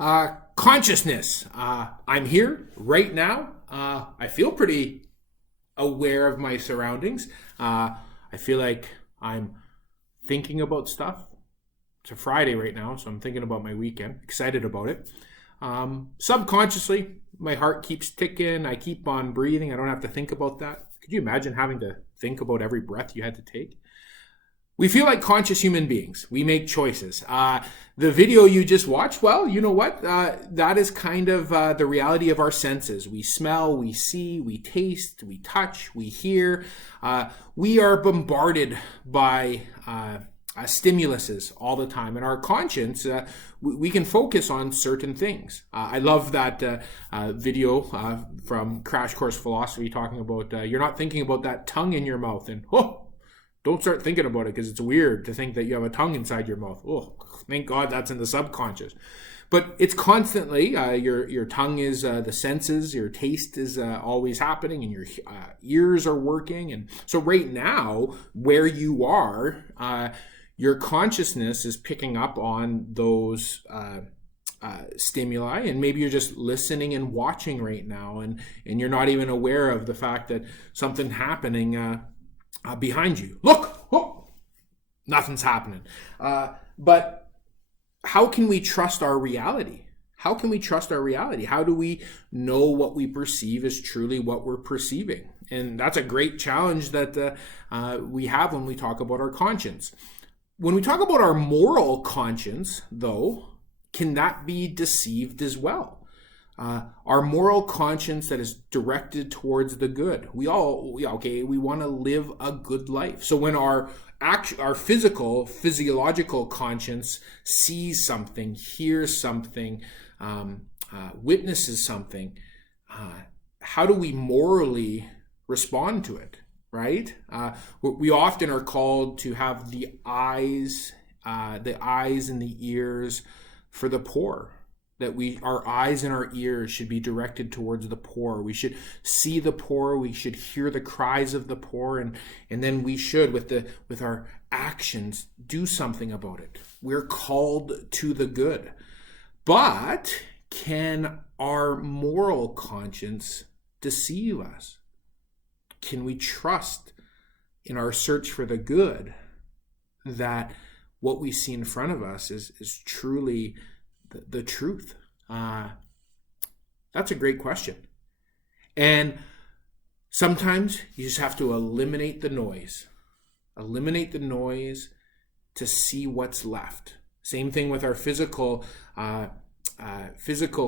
Consciousness. I'm here right now. I feel pretty aware of my surroundings. I feel like I'm thinking about stuff. It's a Friday right now, so I'm thinking about my weekend, excited about it. Subconsciously, my heart keeps ticking. I keep on breathing. I don't have to think about that. Could you imagine having to think about every breath you had to take? We feel like conscious human beings. We make choices. The video you just watched, well, you know what? That is kind of the reality of our senses. We smell, we see, we taste, we touch, we hear. We are bombarded by stimuluses all the time. And our conscience, we can focus on certain things. I love that video from Crash Course Philosophy talking about you're not thinking about that tongue in your mouth. And don't start thinking about it because it's weird to think that you have a tongue inside your mouth. Oh, thank God that's in the subconscious. But it's constantly, your tongue is the senses, your taste is always happening, and your ears are working. And so right now, where you are, your consciousness is picking up on those stimuli, and maybe you're just listening and watching right now, and you're not even aware of the fact that something's happening behind you. Look, nothing's happening. But how can we trust our reality? How can we trust our reality? How do we know what we perceive is truly what we're perceiving? And that's a great challenge that we have when we talk about our conscience. When we talk about our moral conscience, though, can that be deceived as well? Our moral conscience that is directed towards the good. We want to live a good life. So when our physiological conscience sees something, hears something, witnesses something, how do we morally respond to it, right? We often are called to have the eyes and the ears for the poor. That our eyes and our ears should be directed towards the poor. We should see the poor. We should hear the cries of the poor, and then we should, with our actions, do something about it. We're called to the good. But can our moral conscience deceive us? Can we trust in our search for the good that what we see in front of us is truly the truth? That's a great question. And sometimes you just have to eliminate the noise. Eliminate the noise to see what's left. Same thing with our physical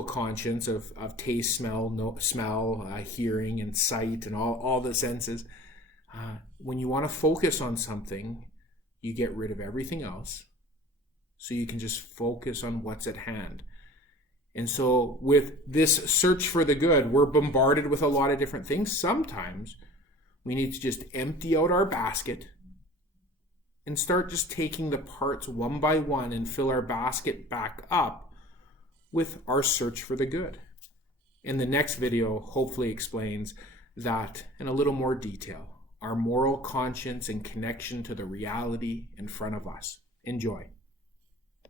conscience of taste, smell, hearing, and sight, and all the senses. When you want to focus on something, you get rid of everything else, so you can just focus on what's at hand. And so with this search for the good, we're bombarded with a lot of different things. Sometimes we need to just empty out our basket and start just taking the parts one by one and fill our basket back up with our search for the good. And the next video hopefully explains that in a little more detail, our moral conscience and connection to the reality in front of us. Enjoy.